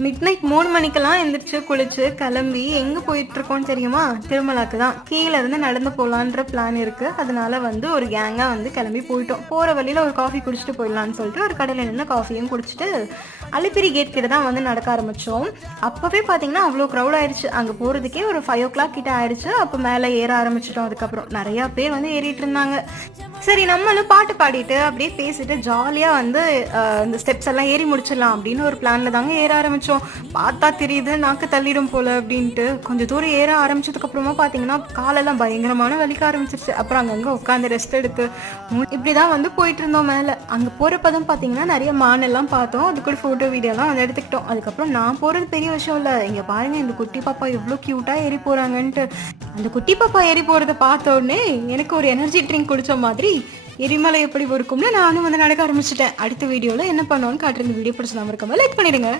Mid night 3 மணிக்கெல்லாம் எந்திரிச்சு குளிச்சு கிளம்பி எங்கே போயிட்டுருக்கோன்னு தெரியுமா? திருமலாக்கு தான். கீழே இருந்து நடந்து போகலான்ற பிளான் இருக்குது. அதனால வந்து ஒரு கேங்காக வந்து கிளம்பி போயிட்டோம். போகிற வழியில் ஒரு காஃபி குடிச்சிட்டு போயிடலான்னு சொல்லிட்டு ஒரு கடையில் நின்று காஃபியும் குடிச்சிட்டு அலிப்பிரி கேட் கிட்ட தான் வந்து நடக்க ஆரம்பித்தோம். அப்போவே பார்த்தீங்கன்னா அவ்வளோ க்ரௌட் ஆயிடுச்சு. அங்கே போகிறதுக்கே ஒரு 5 o'clock கிட்ட ஆயிடுச்சு. அப்போ மேலே ஏற ஆரம்பிச்சிட்டோம். அதுக்கப்புறம் நிறையா பேர் வந்து ஏறிட்டு இருந்தாங்க. சரி, நம்மளும் பாட்டு பாடிட்டு அப்படியே பேசிட்டு ஜாலியாக வந்து இந்த ஸ்டெப்ஸ் எல்லாம் ஏறி முடிச்சிடலாம் அப்படின்னு ஒரு பிளானில் தாங்க ஏற ஆரம்பித்தோம். பார்த்தா தெரியுது நாக்கு தள்ளிடும் போல் அப்படின்ட்டு கொஞ்சம் தூரம் ஏற ஆரம்பிச்சதுக்கப்புறமா பார்த்தீங்கன்னா காலெல்லாம் பயங்கரமான வலிக்க ஆரம்பிச்சிருச்சு. அப்புறம் அங்கங்கே உட்காந்து ரெஸ்ட் எடுத்து இப்படி தான் வந்து போயிட்டு இருந்தோம். மேலே அங்கே போகிறப்பதான் பார்த்தீங்கன்னா நிறைய மானெல்லாம் பார்த்தோம். அது கூட ஃபோட்டோ வீடியோலாம் வந்து எடுத்துக்கிட்டோம். அதுக்கப்புறம் நான் போகிறது பெரிய விஷயம் இல்லை. இங்கே பாருங்கள், இந்த குட்டி பாப்பா எவ்வளோ க்யூட்டாக ஏறி போகிறாங்கன்ட்டு. அந்த குட்டி பாப்பா ஏறி போகிறத பார்த்த உடனே எனக்கு ஒரு எனர்ஜி ட்ரிங்க் குடித்த மாதிரி எரிமலை எப்படி இருக்கும்னு நானும் வந்து நடக்க ஆரம்பிச்சிட்டேன். அடுத்த வீடியோவில் என்ன பண்ணோன்னு காட்டுற. இந்த வீடியோ பிடிச்ச நம்ம இருக்காம லைக் பண்ணிடுங்க.